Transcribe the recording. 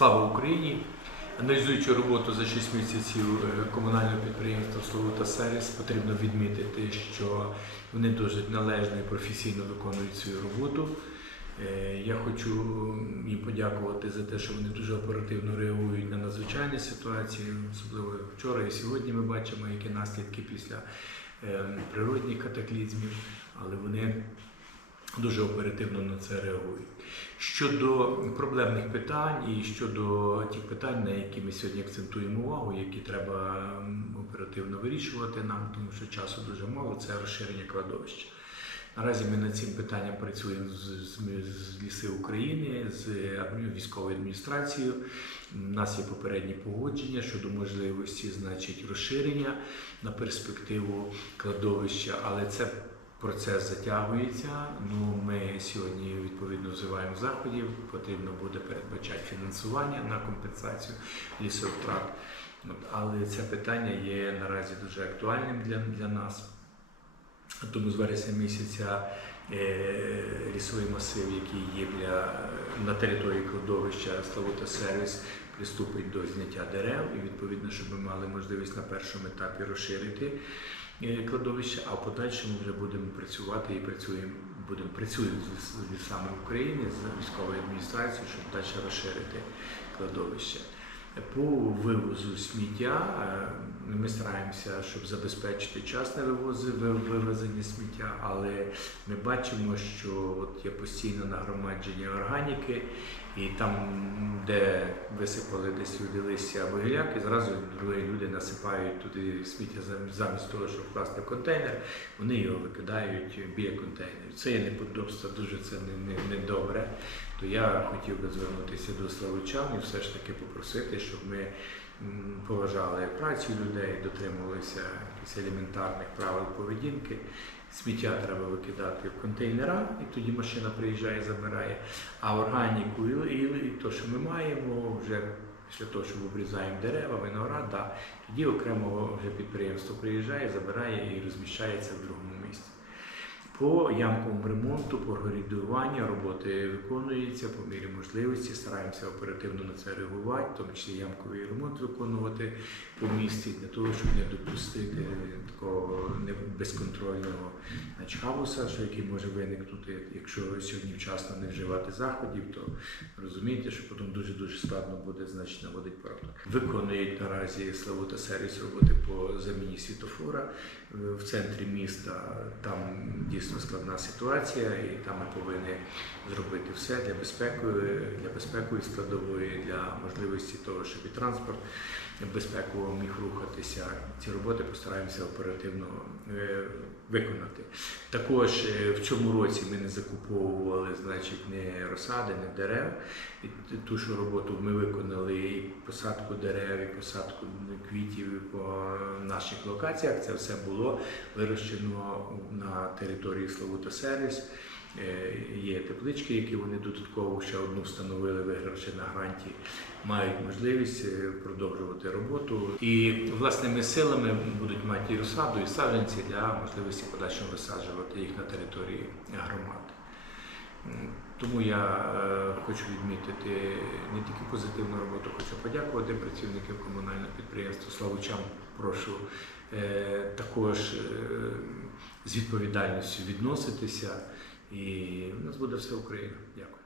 Слава Україні! Аналізуючи роботу за 6 місяців е, комунального підприємства «Слово та сервіс, потрібно відмітити, що вони дуже належно і професійно виконують свою роботу. Е, Я хочу їм подякувати за те, що вони дуже оперативно реагують на надзвичайні ситуації, особливо вчора і сьогодні ми бачимо, які наслідки після е, природних катаклізмів, але вони дуже оперативно на це реагують. Щодо проблемних питань і щодо тих питань, на які ми сьогодні акцентуємо увагу, які треба оперативно вирішувати нам, тому що часу дуже мало, це розширення кладовища. Наразі ми над цим питанням працюємо з, з, з ліси України, з військовою адміністрацією. У нас є попередні погодження щодо можливості, значить, розширення на перспективу кладовища, але це Процес затягується. Ну, ми сьогодні відповідно вживаємо заходів. Потрібно буде передбачати фінансування на компенсацію лісових втрат. От, але це питання є наразі дуже актуальним для, для нас. Тому з вересня місяця е, лісовий масив, який є для, на території кладовища Славута Сервіс, приступить до зняття дерев, і відповідно, щоб ми мали можливість на першому етапі розширити е, кладовище, а в подальшому вже будемо працювати і працюємо, будемо працюємо з ліс- лісами України, з військовою адміністрацією, щоб далі розширити кладовище. По вивозу сміття е, ми стараємося, щоб забезпечити часне вивози, ви- вивезення сміття, але ми бачимо, що от є постійне нагромадження органіки, і там, де висипали десь люди листя або гіляки, зразу другі люди насипають туди сміття зам- замість того, щоб вкласти контейнер, вони його викидають біля контейнерів. Це є неподобство, дуже це не, не, не. То я хотів би звернутися до славичан і все ж таки попросити, щоб ми поважали працю людей, дотримувалися якихось елементарних правил поведінки. Сміття треба викидати в контейнера, і тоді машина приїжджає, забирає. А органіку і, і, і то, що ми маємо, вже після того, що обрізаємо дерева, виноград, да, тоді окремо вже підприємство приїжджає, забирає і розміщається в другому місці. По ямковому ремонту, по горідуванню роботи виконуються по мірі можливості. Стараємося оперативно на це реагувати, в тому числі ямковий ремонт виконувати по місті для того, щоб не допустити такого не- безконтрольного хаоса, що який може виникнути, якщо сьогодні вчасно не вживати заходів, то розумієте, що потім дуже дуже складно буде значить наводити порядок. Виконують наразі Славута сервіс роботи по заміні світофора в центрі міста. Там дійсно складна ситуація, і там ми повинні зробити все для безпеки, для безпекової складової, для можливості того, щоб і транспорт безпеково міг рухатися. Ці роботи постараємося оперативно е, виконати. Також е, в цьому році ми не закуповували значить, не розсади, не дерев. І ту ж роботу ми виконали і посадку дерев, і посадку квітів по наших локаціях. Це все було вирощено на території Славута Сервіс. Е, Є теплички, які вони додатково ще одну встановили, вигравши на гранті, мають можливість е, продовжувати роботу. І власними силами будуть мати і розсаду, і саджанці для можливості подальшого висаджувати їх на території громад. М, Тому я е, хочу відмітити не тільки позитивну роботу, хочу подякувати працівникам комунального підприємства Славучам. Прошу е, також е, з відповідальністю відноситися. І в нас буде все Україна. Дякую.